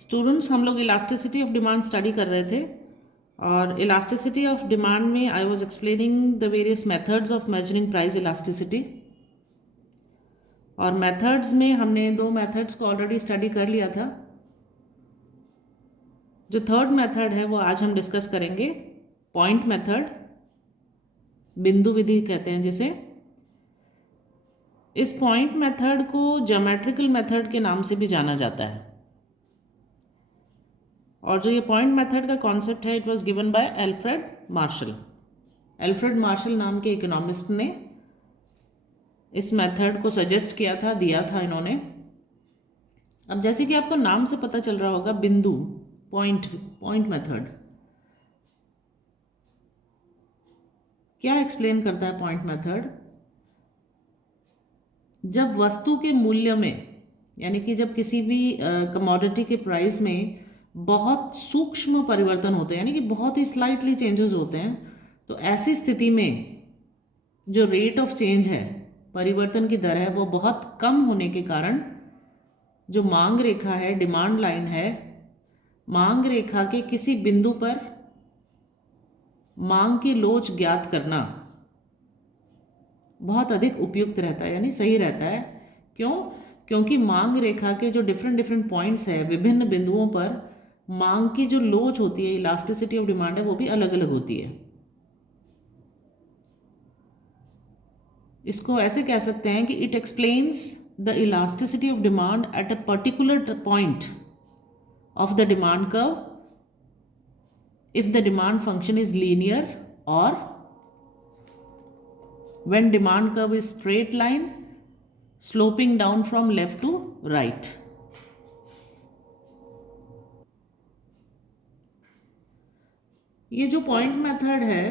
Students, हम लोग elasticity of demand study कर रहे थे और इलास्टिसिटी ऑफ डिमांड में I was explaining the various methods of measuring price elasticity. और मेथड्स में हमने दो मेथड्स को ऑलरेडी स्टडी कर लिया था। जो थर्ड मेथड है वो आज हम डिस्कस करेंगे, पॉइंट मेथड, बिंदु विधि कहते हैं जिसे। इस पॉइंट मेथड को ज्योमेट्रिकल मेथड के नाम से भी जाना जाता है। और जो ये पॉइंट मेथड का कॉन्सेप्ट है, it was given by Alfred Marshall. Alfred Marshall नाम के इकोनॉमिस्ट ने इस मेथड को सजेस्ट किया था, दिया था इन्होंने। अब जैसे कि आपको नाम से पता चल रहा होगा, बिंदु, पॉइंट मेथड क्या एक्सप्लेन करता है? पॉइंट मेथड जब वस्तु के मूल्य में, यानी कि जब किसी भी कमोडिटी के प्राइस में बहुत सूक्ष्म परिवर्तन होते हैं, यानी कि बहुत ही स्लाइटली चेंजेस होते हैं, तो ऐसी स्थिति में जो रेट ऑफ चेंज है, परिवर्तन की दर है, वो बहुत कम होने के कारण जो मांग रेखा है, डिमांड लाइन है, मांग रेखा के किसी बिंदु पर मांग की लोच ज्ञात करना बहुत अधिक उपयुक्त रहता है, यानी सही रहता है। क्यों? क्योंकि मांग रेखा के जो डिफरेंट पॉइंट्स है, विभिन्न बिंदुओं पर मांग की जो लोच होती है, इलास्टिसिटी ऑफ डिमांड है, वो भी अलग अलग होती है। इसको ऐसे कह सकते हैं कि it explains the elasticity of demand at a particular point of the demand curve if the demand function is linear or when demand curve is straight line sloping down from left to right. ये जो point method है,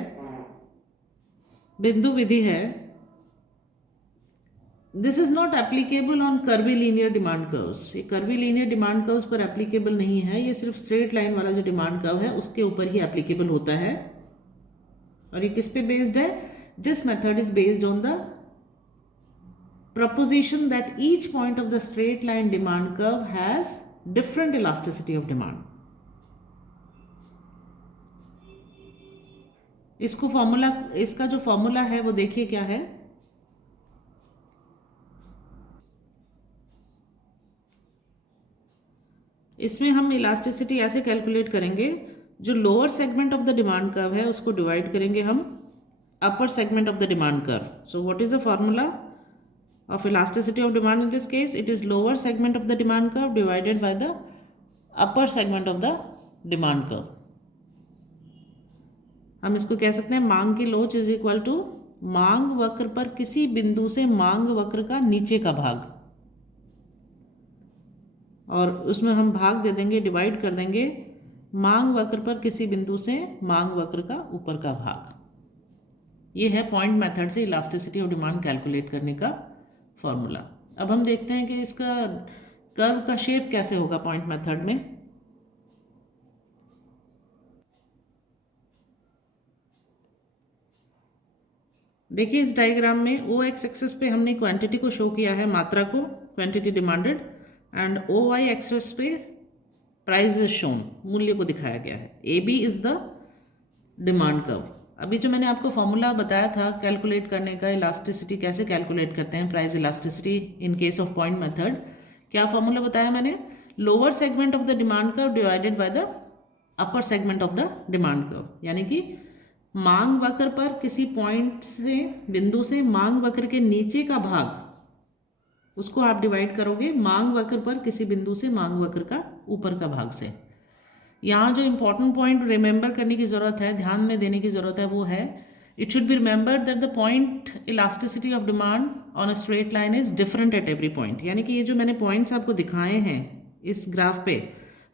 बिंदु विधि है, this is not applicable on curvy linear demand curves. ये curvy linear demand curves पर applicable नहीं है, ये सिर्फ स्ट्रेट लाइन वाला जो डिमांड कर्व है उसके ऊपर ही एप्लीकेबल होता है। और ये किस पे बेस्ड है? This method is based on the proposition that each point of the straight line demand curve has different elasticity of demand. इसको फॉर्मूला, इसका जो फॉर्मूला है वो देखिए क्या है। इसमें हम इलास्टिसिटी ऐसे कैलकुलेट करेंगे, जो lower segment of the demand curve है उसको डिवाइड करेंगे हम upper segment of the demand curve. So what is the formula of elasticity of demand? In this case it is lower segment of the demand curve divided by the upper segment of the demand curve. हम इसको कह सकते हैं मांग की लोच is equal to मांग वक्र पर किसी बिंदु से मांग वक्र का नीचे का भाग, और उसमें हम भाग दे देंगे, डिवाइड कर देंगे मांग वक्र पर किसी बिंदु से मांग वक्र का ऊपर का भाग। ये है पॉइंट मेथड से इलास्टिसिटी ऑफ डिमांड कैलकुलेट करने का फॉर्मूला। अब हम देखते हैं कि इसका कर्व का शेप कैसे होगा पॉइंट मेथड में। देखिए इस डायग्राम में ओ एक्स एक्सेस पे हमने क्वांटिटी को शो किया है, मात्रा को, quantity demanded, and O Y axis पे प्राइस इज शोन, मूल्य को दिखाया गया है। A B is the demand curve. अभी जो मैंने आपको फॉर्मूला बताया था कैलकुलेट करने का, इलास्टिसिटी कैसे कैलकुलेट करते हैं, price elasticity in case of point method, क्या फॉर्मूला बताया मैंने? Lower segment of the demand curve divided by the upper segment of the demand curve. यानी कि मांग वक्र पर किसी पॉइंट से, बिंदु से मांग वक्र के नीचे का भाग, उसको आप डिवाइड करोगे मांग वक्र पर किसी बिंदु से मांग वक्र का ऊपर का भाग से। यहाँ जो इंपॉर्टेंट पॉइंट रिमेंबर करने की ज़रूरत है, ध्यान में देने की ज़रूरत है, वो है it should be remembered that the point elasticity of demand on a straight line is different at every point. यानी कि ये जो मैंने पॉइंट्स आपको दिखाए हैं इस ग्राफ पे,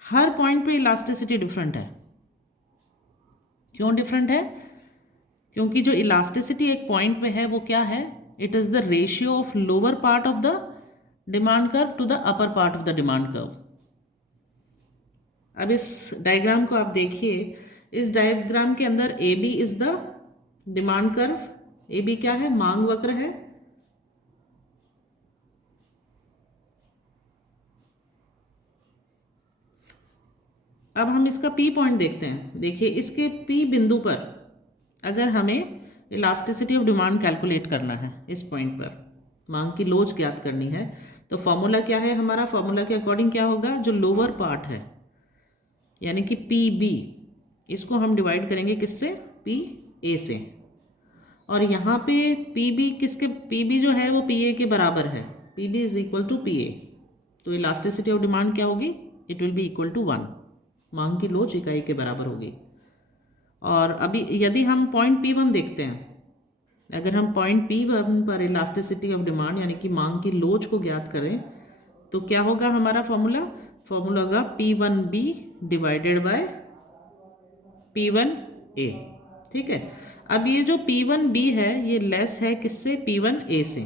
हर पॉइंट पे इलास्टिसिटी डिफरेंट है। क्यों डिफरेंट है? क्योंकि जो इलास्टिसिटी एक पॉइंट पे है वो क्या है? It is the ratio of lower part of the demand curve to the upper part of the demand curve. अब इस डायग्राम को आप देखिए, इस डायग्राम के अंदर A B is the demand curve. A B क्या है? मांग वक्र है। अब हम इसका पी पॉइंट देखते हैं। देखिए इसके पी बिंदु पर अगर हमें इलास्टिसिटी ऑफ डिमांड कैलकुलेट करना है, इस पॉइंट पर मांग की लोच ज्ञात करनी है, तो फॉर्मूला क्या है हमारा? फॉर्मूला के अकॉर्डिंग क्या होगा? जो लोअर पार्ट है यानी कि पी बी, इसको हम डिवाइड करेंगे किससे? पी ए से। और यहाँ पे पी बी किसके? पी बी जो है वो पी ए के बराबर है। P B is equal to P A, तो इलास्टिसिटी ऑफ डिमांड क्या होगी? It will be equal to 1। मांग की लोच इकाई के बराबर होगी। और अभी यदि हम पॉइंट पी वन देखते हैं, अगर हम पॉइंट पी वन पर इलास्टिसिटी ऑफ डिमांड यानी कि मांग की लोच को ज्ञात करें, तो क्या होगा हमारा फॉर्मूला? फॉर्मूला होगा P one B divided by P one A. ठीक है। अब ये जो पी वन बी है ये लेस है किससे? पी वन ए से।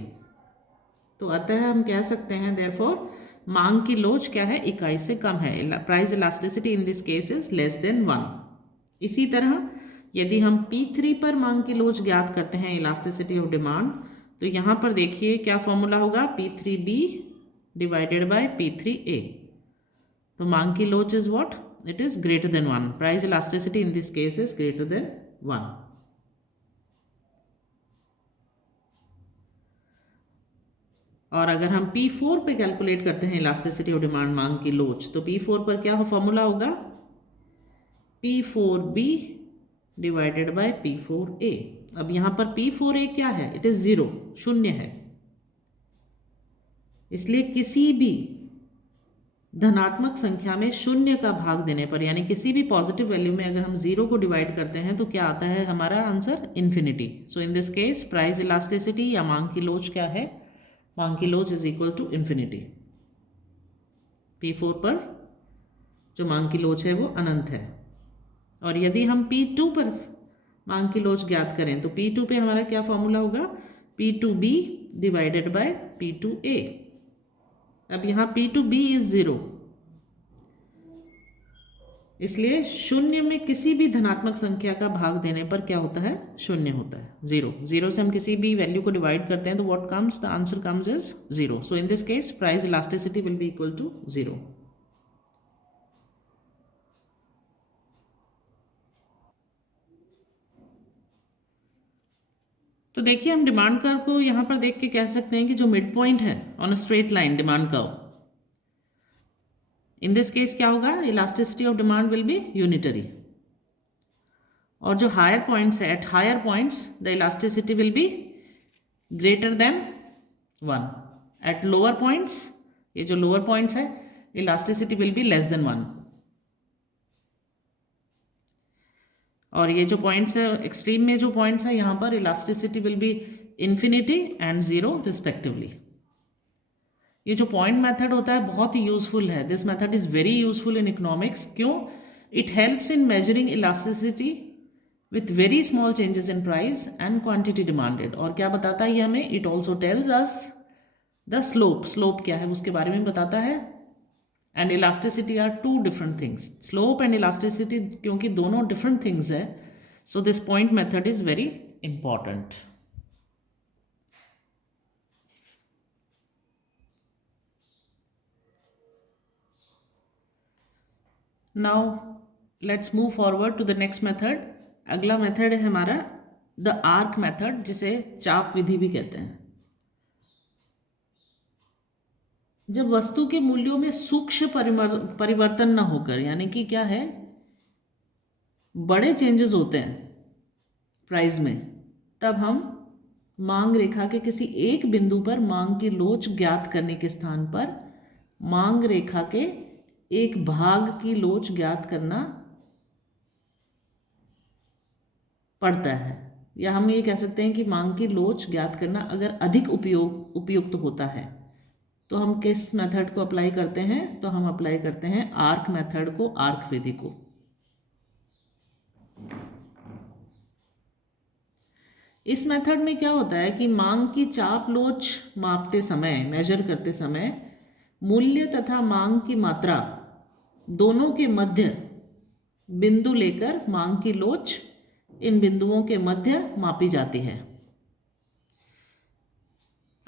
तो अतः हम कह सकते हैं देयरफॉर मांग की लोच क्या है? इकाई से कम है। Price elasticity in this case is less than 1। इसी तरह यदि हम P3 पर मांग की लोच ज्ञात करते हैं इलास्टिसिटी ऑफ डिमांड, तो यहाँ पर देखिए क्या फॉर्मूला होगा? P3B divided by P3A। तो मांग की लोच is what? It is greater than 1। Price elasticity in this case is greater than 1। और अगर हम P4 पे कैलकुलेट करते हैं इलास्टिसिटी ऑफ डिमांड मांग की लोच, तो P4 पर क्या फॉर्मूला होगा? P4B divided by P4A। अब यहाँ पर P4A क्या है? इट इज 0, शून्य है। इसलिए किसी भी धनात्मक संख्या में शून्य का भाग देने पर यानी किसी भी पॉजिटिव वैल्यू में अगर हम 0 को डिवाइड करते हैं तो क्या आता है हमारा answer? Infinity. So in this case price elasticity या मांग की लोच क्या है? मांग की लोच is equal to infinity. P4 पर जो मांग की लोच है वो अनंत है। और यदि हम P2 पर मांग की लोच ज्ञात करें तो P2 पे हमारा क्या फॉर्मूला होगा? P2B divided by P2A। अब यहाँ P2B इज 0, इसलिए शून्य में किसी भी धनात्मक संख्या का भाग देने पर क्या होता है? शून्य होता है, 0। 0 से हम किसी भी वैल्यू को डिवाइड करते हैं तो what comes? The answer comes is 0। So in this case price elasticity will be equal to 0। तो देखिए हम डिमांड कर्व को यहाँ पर देख के कह सकते हैं कि जो मिड पॉइंट है on a straight line demand curve, in this case क्या होगा? Elasticity of demand will be unitary. और जो हायर पॉइंट्स है, at higher points the elasticity will be greater than 1। At lower points, ये जो lower points है, elasticity will be less than 1। और ये जो पॉइंट्स है एक्सट्रीम में जो पॉइंट्स है यहाँ पर elasticity will be infinity and 0 respectively. ये जो पॉइंट मेथड होता है बहुत ही यूजफुल है। This method is very useful in economics. क्यों? It helps in measuring elasticity with very small changes in price and quantity demanded. और क्या बताता है ये हमें? It also tells us the slope. Slope क्या है उसके बारे में बताता है। And elasticity are two different things. Slope and elasticity क्योंकि दोनों डिफरेंट थिंग्स है, so this point method is very important. Now let's move forward to the next method. अगला मेथड है हमारा द आर्क मेथड, जिसे चाप विधि भी कहते हैं। जब वस्तु के मूल्यों में सूक्ष्म परिवर्तन न होकर, यानी कि क्या है, बड़े चेंजेस होते हैं प्राइस में, तब हम मांग रेखा के किसी एक बिंदु पर मांग की लोच ज्ञात करने के स्थान पर मांग रेखा के एक भाग की लोच ज्ञात करना पड़ता है। या हम ये कह सकते हैं कि मांग की लोच ज्ञात करना अगर अधिक उपयुक्त होता है तो हम किस मेथड को अप्लाई करते हैं? तो हम अप्लाई करते हैं आर्क मेथड को, आर्क विधि को। इस मेथड में क्या होता है कि मांग की चाप लोच मापते समय, मेजर करते समय, मूल्य तथा मांग की मात्रा दोनों के मध्य बिंदु लेकर मांग की लोच इन बिंदुओं के मध्य मापी जाती है।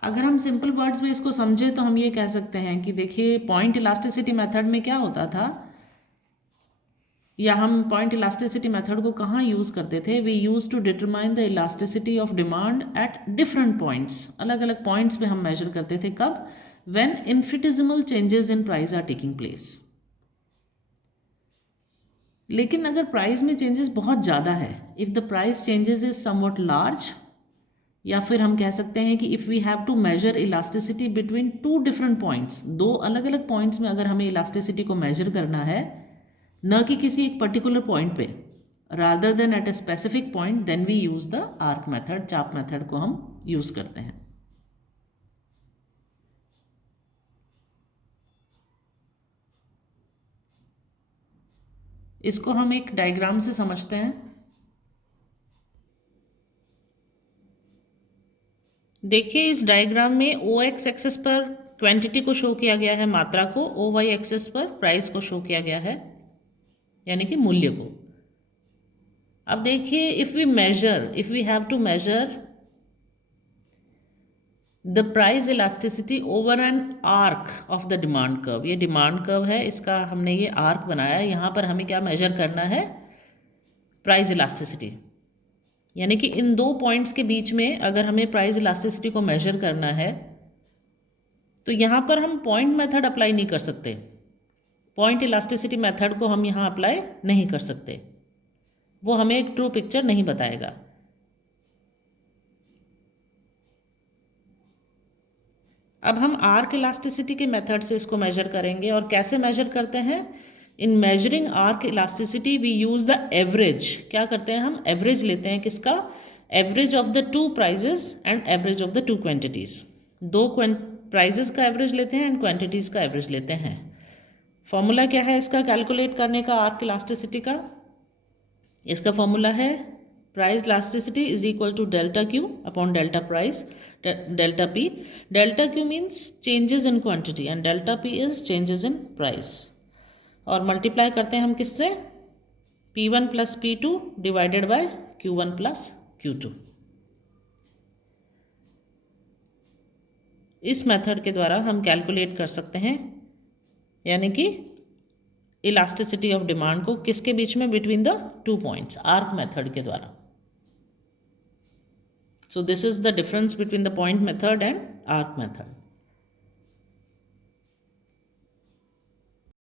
अगर हम सिंपल वर्ड्स में इसको समझे तो हम ये कह सकते हैं कि देखिए पॉइंट इलास्टिसिटी मेथड में क्या होता था या हम पॉइंट इलास्टिसिटी मेथड को कहाँ यूज़ करते थे? We use to determine the elasticity of demand at different points. अलग अलग पॉइंट्स पे हम मेजर करते थे। कब? When infinitesimal changes in price are taking place. लेकिन अगर प्राइस में चेंजेस बहुत ज़्यादा है, if the price changes is somewhat large, या फिर हम कह सकते हैं कि if we have to measure elasticity between two different points, दो अलग अलग पॉइंट्स में अगर हमें इलास्टिसिटी को मेजर करना है, न कि किसी एक पर्टिकुलर पॉइंट पे, rather than at a specific point, then we use the arc method, चाप मेथड को हम यूज़ करते हैं। इसको हम एक डायग्राम से समझते हैं। देखिए इस डायग्राम में ओ एक्स एक्सेस पर क्वांटिटी को शो किया गया है, मात्रा को, ओ वाई एक्सेस पर प्राइस को शो किया गया है, यानी कि मूल्य को। अब देखिए if we have to measure the price elasticity over an arc of the demand curve, ये डिमांड कर्व है, इसका हमने ये आर्क बनाया है। यहाँ पर हमें क्या मेजर करना है? Price elasticity. यानी कि इन दो पॉइंट्स के बीच में अगर हमें प्राइस इलास्टिसिटी को मेजर करना है, तो यहाँ पर हम पॉइंट मेथड अप्लाई नहीं कर सकते। पॉइंट इलास्टिसिटी मेथड को हम यहाँ अप्लाई नहीं कर सकते, वो हमें एक ट्रू पिक्चर नहीं बताएगा। अब हम आर्क इलास्टिसिटी के मेथड से इसको मेजर करेंगे। और कैसे मेजर करते हैं? In measuring arc elasticity we use the average. क्या करते हैं? हम एवरेज लेते हैं। किसका? Average of the two prices and average of the two quantities. दो प्राइजेस का एवरेज लेते हैं एंड क्वांटिटीज़ का एवरेज लेते हैं। फॉर्मूला क्या है इसका कैलकुलेट करने का आर्क इलास्टिसिटी का? इसका फॉर्मूला है price elasticity is equal to delta Q upon delta price delta P. Delta Q means changes in quantity and delta P is changes in price. और मल्टीप्लाई करते हैं हम किससे? P1 plus P2 divided by Q1 plus Q2। इस method के द्वारा हम calculate कर सकते हैं, यानी कि इलास्टिसिटी ऑफ डिमांड को किसके बीच में? Between the two points, arc method के द्वारा। So this is the difference between the point method and arc method.